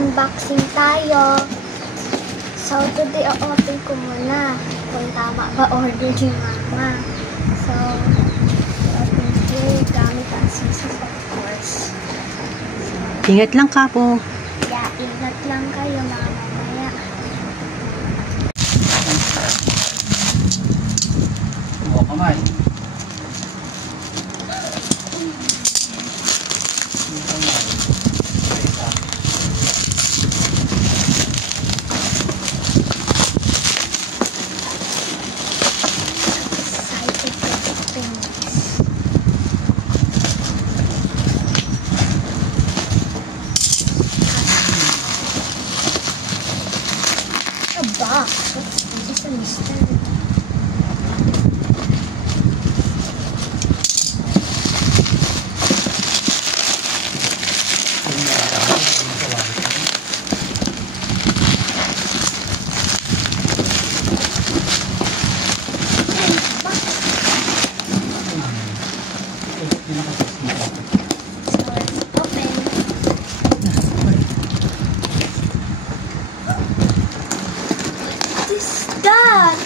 mag-unboxing tayo. So, today, o-open ko muna kung tama ba order ni Mama. So, open here gamit ang scissors, of course. So, Ingat lang ka po. yeah, ingat lang kayo mga mamaya. Oo, kamay. Excited to open this. A box. What's this? It's a mystery. That!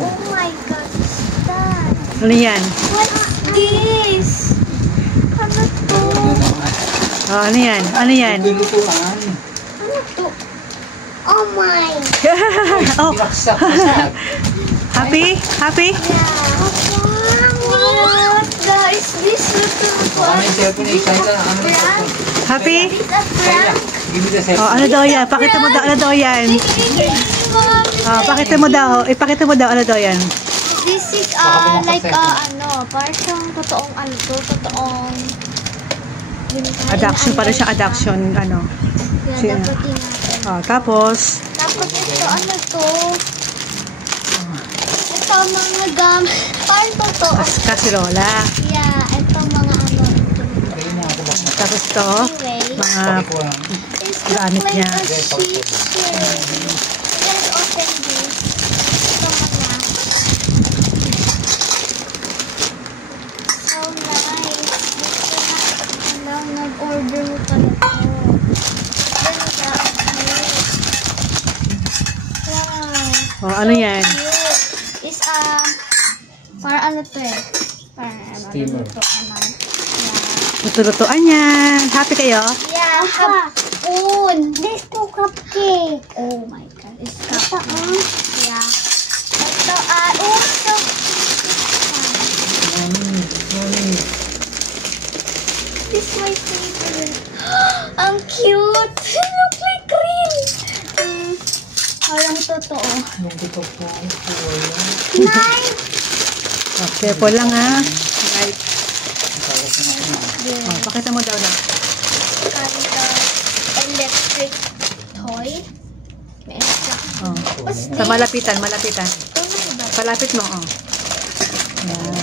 Oh my God, what's that? Ano yan? What's this? Ano to? Oh, ano yan? Ano yan? Pilutuan. Ano to? Oh my! Oh, Basag. happy? Happy? Yeah. What is this? Ano yung cellphone? Excited na. Ano yung Prank? Happy? It's a prank? Give me the Oh, cellphone. ano daw yan? Pakita mo daw, ano daw yan? Oh, pakita mo daw. Ipakita mo daw, ano daw yan? This is like parang siyang totoong totoong Adduction, parang siyang adduction, ano. Yan, dapatin natin. Oh, tapos, Tapos ito, ano to? Ito, mga parang totoo. kasirola. Yeah, ito mga ano. Kaya na ako ba? Tapos to, Anyway, mga it's gamit like niya. a picture. Let's open this. Ito muna. So nice. Ito na, nag-order mo pala ito. Ganda. Wow. Oh, ano yan? Cute. Is parang ano to eh. Parang ano. Steamer. Luto-lutuan yan. Happy kayo? Yeah, spoon. This to cupcake. Oh my God. It's cupcake. Yeah. Ito, so this is my favorite. Ang cute. It looks like green. Parang totoo. Yung dito po. Nice. Oh, careful lang ha. Right. Oh, pakita mo daw na. Electric toy. May instruction. Oh. What's Sa this? malapitan, malapitan. Ito na iba. Palapit mo, oh. Yan.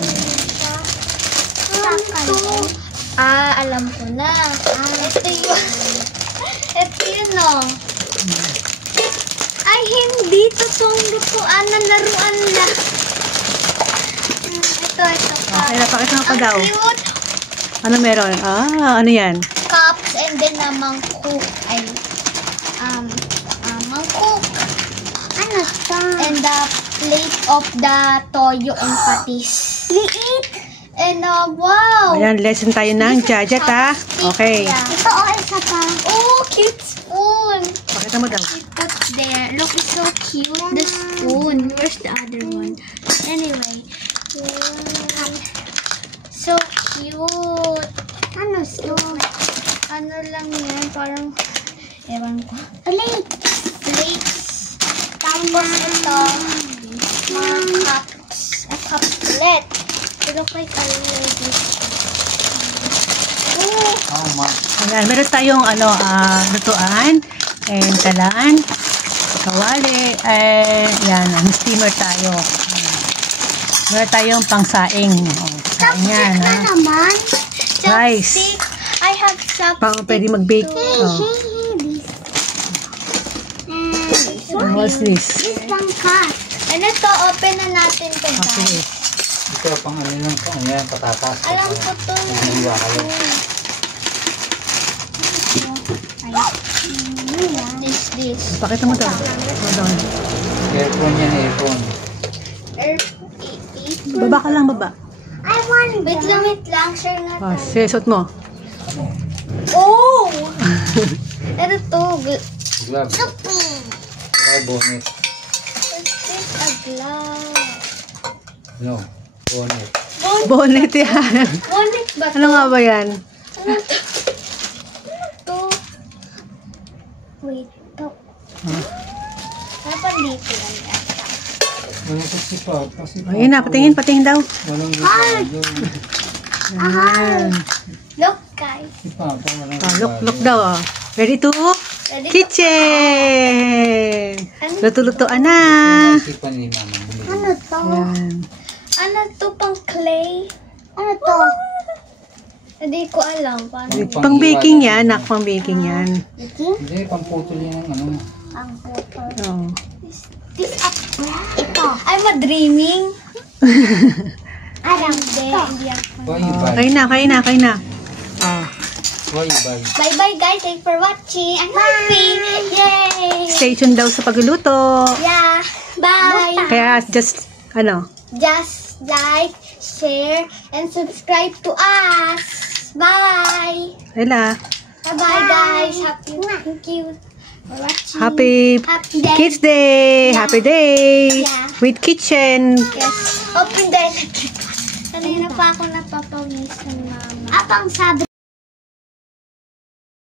Ito. Alam ko na. Ito yun. Ito yun, oh. Ay, hindi. Totoong lutuan na laruan na. Ito pa. Okay, napakita mo pa daw. Ang cute. Ano meron? Ah, ano yan? Cups and then mangkok. Ay, mangkok. Ano siya? And the plate of the toyo and patis. Liit. And wow. Ayan, lesson tayo ng jajat ha. Okay. Ito isa pa. Oh, cute spoon. Pakita mo daw. It puts there. Look, it's so cute. The spoon. Where's the other one? Anyway. So cute. Ano so? Ano lang yan? Parang, ewan ko. Plates. Tapos ito, mga cups. A cuplet. It looks like a lady. Oh, ma. Ayan, meron tayong ano, lutuan, and kalan, kawali, yan, steamer tayo. Meron tayong pangsaing. Oh, saing yan, ha. naman. Rice. I have chopstick. Pang pwede mag-bake. Oh. What's this? This lang ka. And ito, open na natin ito, Okay. guys. Ito pang ano lang po. Ayan, patatas. Alam ko to. Hiwa kayo. Ayan. this? Pakita mo daw. O, doon. Aircon yan, aircon. Baba ka lang, baba. I want. Wait lang. Share na O, tayo. sige, suot mo. Oh! Ito to. Glove. Saka bonnet. Is this a glove? No, bonnet. Bonnet yan. Bonnet ba to? Ano nga ba yan? Ano to? Ano to? Wait, to. Dapat dito lang yata. Walang sisipat. Kasi Ayun na, patingin daw. Walang sigado. Ayan. Look, guys. Si Papa, walang Look daw. Oh. Ready to Ready to- kitchen. Luto-lutoan na. Isipan ni Mama. Ano to? Ayan. Ano to? Pang clay? Ano to? Hindi ko alam. Paano yun? Pang baking yan, nak, pang baking yan. Hindi, pamputol yan ng ano. Pang photo. Oh. This up. Ito. I'm a dreaming. Hindi ako. Bye, bye. Kain na. Oh. Bye, bye. Bye-bye guys. Thanks for watching. I'm happy. Yay! Stay tuned daw sa pagluluto. Yeah. Bye. Kaya just, Just like, share, and subscribe to us. Bye. Ella, Bye-bye guys. Thank you for watching. happy day. Kids Day! Happy day! Yeah. With kitchen! Yes. Open the electric. Kanina pa ako napapawisan, mama. Apang sabi